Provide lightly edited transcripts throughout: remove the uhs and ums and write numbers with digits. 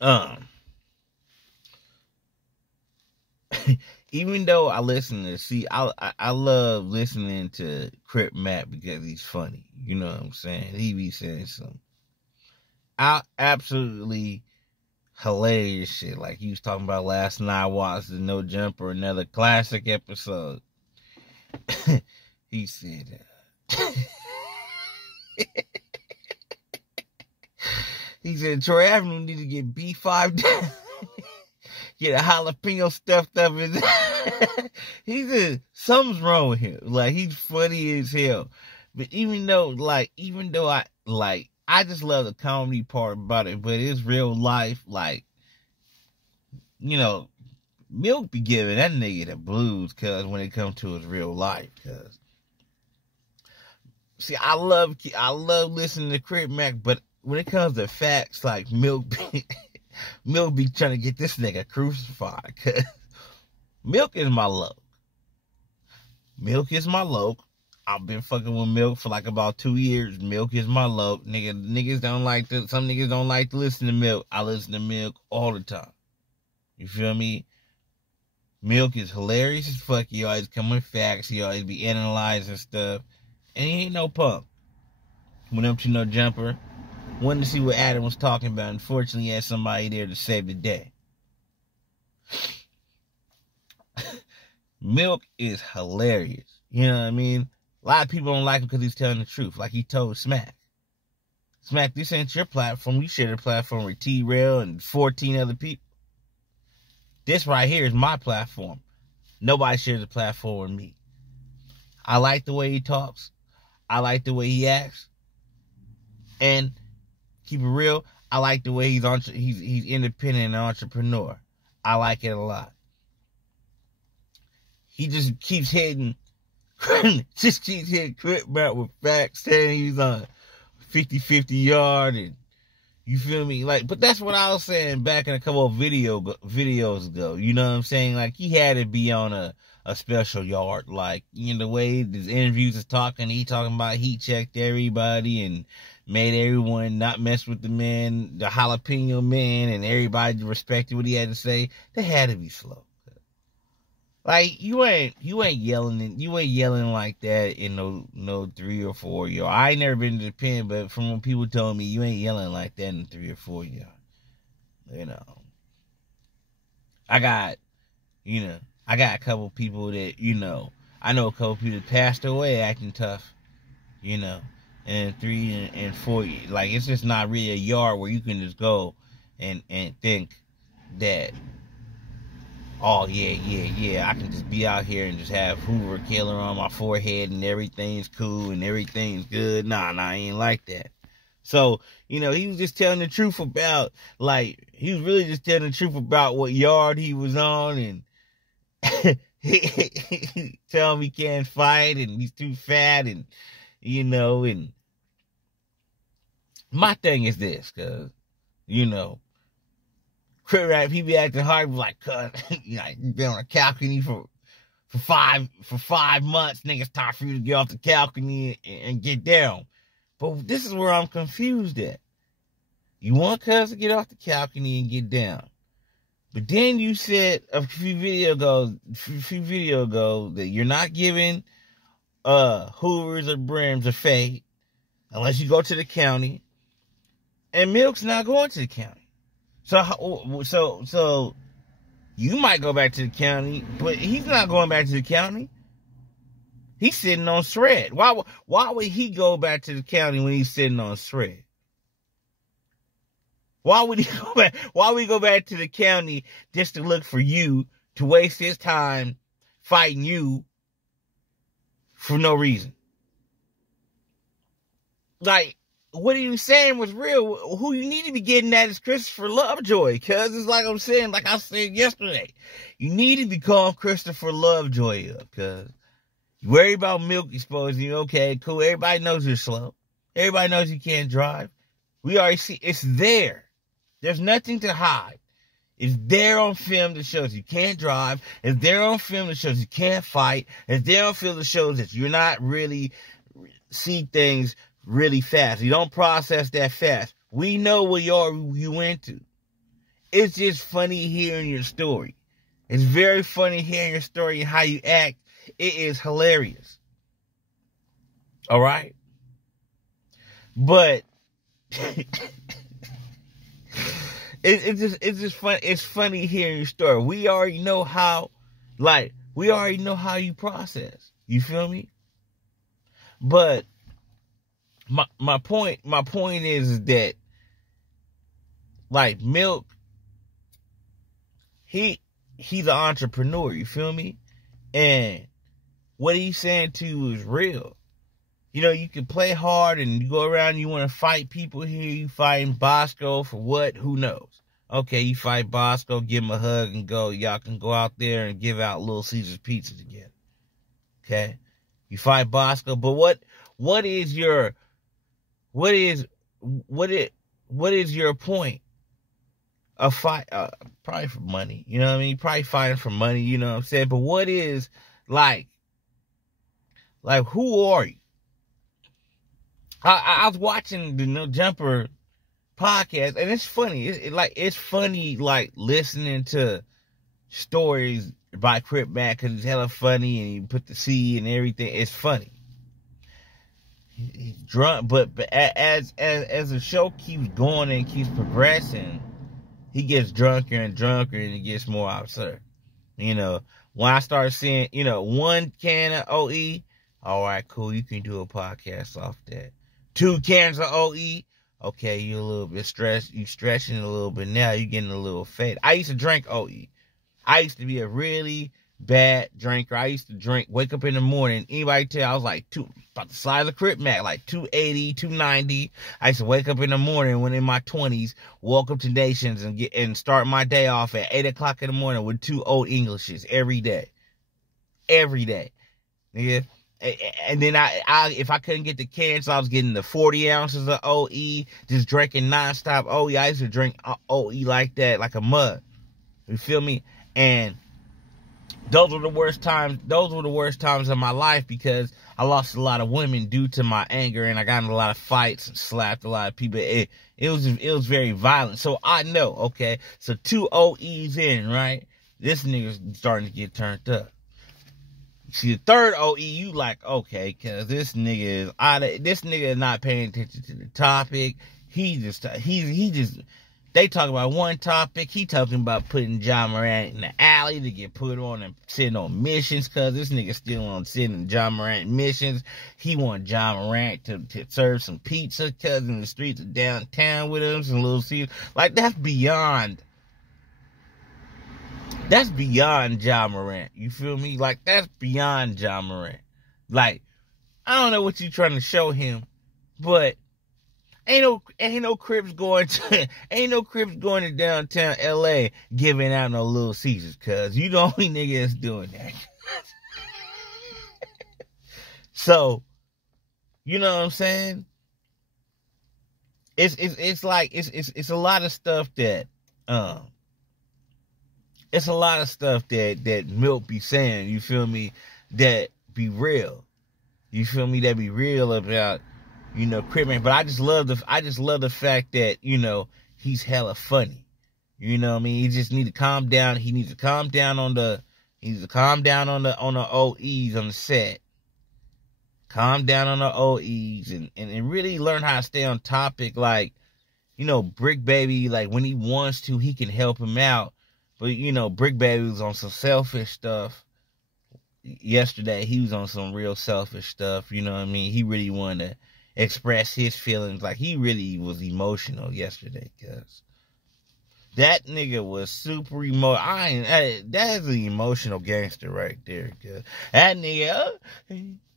Um, even though I listen to I love listening to Crip Matt because he's funny. You know what I'm saying? He be saying some absolutely hilarious shit. Like he was talking about last night. I watched the No Jumper, another classic episode. He said, he said Troy Avenue need to get B5 down. Get a jalapeno stuffed up in there. He said something's wrong with him. Like he's funny as hell. But even though I just love the comedy part about it, but it's real life, like, you know, Milk be giving that nigga the blues, cause when it comes to his real life, cause see, I love listening to Crip Mac, but when it comes to facts, like Milk be trying to get this nigga crucified, cause Milk is my loc. Milk is my loc. I've been fucking with Milk for like about 2 years. Milk is my loc. Niggas don't like to, some niggas don't like to listen to Milk. I listen to Milk all the time. You feel me? Milk is hilarious as fuck. He always come with facts. He always be analyzing stuff. And he ain't no punk. Went up to No Jumper. Wanted to see what Adam was talking about. Unfortunately, he had somebody there to save the day. Milk is hilarious. You know what I mean? A lot of people don't like him because he's telling the truth. Like he told Smack. Smack, this ain't your platform. You share the platform with T-Rail and 14 other people. This right here is my platform. Nobody shares a platform with me. I like the way he talks. I like the way he acts. And keep it real, I like the way he's independent and an entrepreneur. I like it a lot. He just keeps hitting Crip Mac with facts, saying he's on 50-50 yard, and you feel me? Like, but that's what I was saying back in a couple of videos ago. You know what I'm saying? Like, he had to be on a special yard. Like, you know, the way his interviews is talking, he talking about he checked everybody and made everyone not mess with the man, the jalapeno man, and everybody respected what he had to say. They had to be slow. Like, you ain't yelling like that in no 3 or 4 yard. I ain't never been to the pen, but from what people told me, you ain't yelling like that in 3 or 4 yard. You know, I got a couple people that, you know, I know a couple people that passed away acting tough, you know, and 3 and 4, like, it's just not really a yard where you can just go and think that, oh, yeah, I can just be out here and just have Hoover Killer on my forehead and everything's cool and everything's good. Nah, I ain't like that. So, you know, he was just telling the truth about, like, he was really just telling the truth about what yard he was on, and he tell him he can't fight and he's too fat, and, you know, and my thing is this, cause, you know, Crip Rap, he be acting hard, like, cuz, you know, you been on a calcony for 5 months, nigga, it's time for you to get off the calcony and get down. But this is where I'm confused at. You want cuz to get off the calcony and get down. But then you said a few video ago that you're not giving Hoovers or Brims a fade unless you go to the county. And Milk's not going to the county. So you might go back to the county, but he's not going back to the county. He's sitting on Shred. Why would he go back to the county when he's sitting on Shred? Why would he go back? Why would he go back to the county just to look for you, to waste his time fighting you for no reason? Like, what he was saying was real. Who you need to be getting at is Christopher Lovejoy, cuz it's like I'm saying, like I said yesterday, you need to be calling Christopher Lovejoy up, cuz you worry about Milk exposing you. Okay, cool. Everybody knows you're slow. Everybody knows you can't drive. We already see it's there. There's nothing to hide. It's there on film that shows you can't drive. It's there on film that shows you can't fight. It's there on film that shows that you're not really see things really fast. You don't process that fast. We know what you went to. it's just funny hearing your story. It's very funny hearing your story and how you act. It is hilarious. All right? But it's just fun. It's funny hearing your story. We already know how you process. You feel me? But my point is that, like, Milk, he's an entrepreneur, you feel me? And what he's saying to you is real. You know, you can play hard and you go around, you want to fight people here, you fighting Bosco for what? Who knows? Okay, you fight Bosco, give him a hug and go, y'all can go out there and give out Little Caesar's pizza together. Okay? You fight Bosco, but what is your point of fight? Probably for money, you know what I mean? Probably fighting for money, you know what I'm saying? But what is, like who are you? I was watching the No Jumper podcast, and it's funny. It's funny, like, listening to stories by Crip Mac, because it's hella funny, and you put the C and everything. It's funny. He's drunk, but as the show keeps going and keeps progressing, he gets drunker and drunker, and it gets more absurd. You know, when I start seeing, you know, 1 can of OE, all right, cool, you can do a podcast off that. 2 cans of OE, okay, you're a little bit stressed. You stretching a little bit now. You're getting a little fat. I used to drink OE. I used to be a really bad drinker. I used to drink, wake up in the morning. Anybody tell I was like about the size of Crip Mac, like 280, 290. I used to wake up in the morning when in my 20s, walk up to Nations and start my day off at 8 o'clock in the morning with 2 Old Englishes every day. Every day. Yeah. And then I if I couldn't get the cans, I was getting the 40 ounces of OE, just drinking nonstop OE. I used to drink OE like that, like a mug. You feel me? And those were the worst times. Those were the worst times of my life, because I lost a lot of women due to my anger, and I got in a lot of fights and slapped a lot of people. It was very violent. So I know, okay. So 2 OEs in, right? This nigga's starting to get turned up. See, the 3rd OE, you like, okay, cause this nigga is not paying attention to the topic. They talk about one topic. He talking about putting John Morant in the alley to get put on and sitting on missions, cause this nigga still on sitting John Morant missions. He want John Morant to serve some pizza, cause in the streets of downtown with him, some Little Caesar. Like, that's beyond John Morant. You feel me? Like, that's beyond John Morant. Like, I don't know what you trying to show him, but ain't no Crips going to downtown LA giving out no Little Caesars, cuz you the only nigga that's doing that. So, you know what I'm saying? It's like it's a lot of stuff that it's a lot of stuff that Milk be saying, you feel me, that be real. You feel me, that be real about, you know, Crip Mac. But I just love the fact that, you know, he's hella funny. You know what I mean? He just need to calm down. He needs to calm down on the OEs on the set. Calm down on the OEs and really learn how to stay on topic. Like, you know, Brick Baby, like, when he wants to, he can help him out. But, you know, Brick Baby was on some selfish stuff. Yesterday, he was on some real selfish stuff. You know what I mean? He really wanted to express his feelings. Like, he really was emotional yesterday, cuz that nigga was super emotional. That is an emotional gangster right there, cuz that nigga,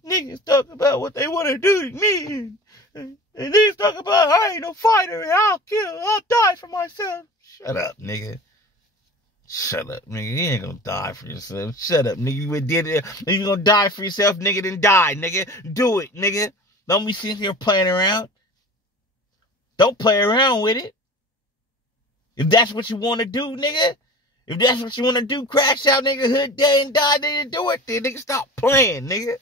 niggas talk about what they want to do to me. And niggas talk about, I ain't no fighter, and I'll die for myself. Shut up, nigga. Shut up, nigga. You ain't gonna die for yourself. Shut up, nigga. You did it. If you gonna die for yourself, nigga, then die, nigga. Do it, nigga. Don't be sitting here playing around. Don't play around with it. If that's what you want to do, nigga. If that's what you want to do, crash out, nigga, hood day and die, nigga, do it, then, nigga. Stop playing, nigga.